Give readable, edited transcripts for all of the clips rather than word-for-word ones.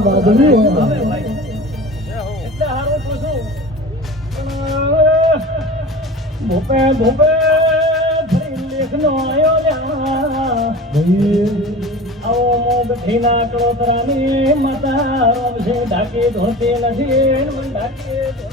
બાદરી એટલે હારું પૂછું ભોપે ભોપે ફરી લેખનો આયો આવો મોગ થઈને કળોતરાની માતા રોમ છે ઢાકી ધોતી નથી ઢાકી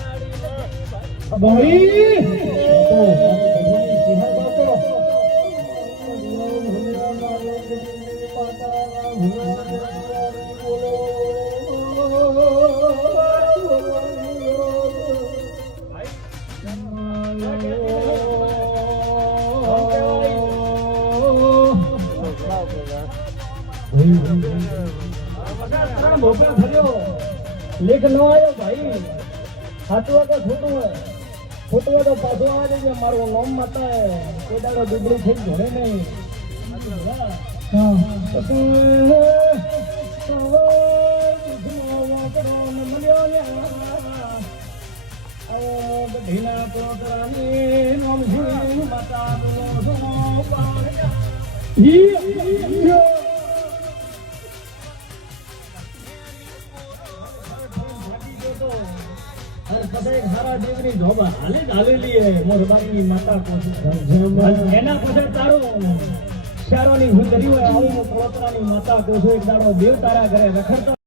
લેખ ન આવ્યો ભાઈ સાચું કે ખોટું હોય ખોટું હોય તો પાછું આવે છે મારું નામ માતા કોઈ દાડો ડુબળી થઈ ઘરે નહીં સારા દેવની ધોબા હાલેલી મોરબાની માતા એના પછી તારું શારોની ગુજરી હોય આવું કળોતરાની માતા કોશો એક દાડો દેવ તારા ઘરે રખડતો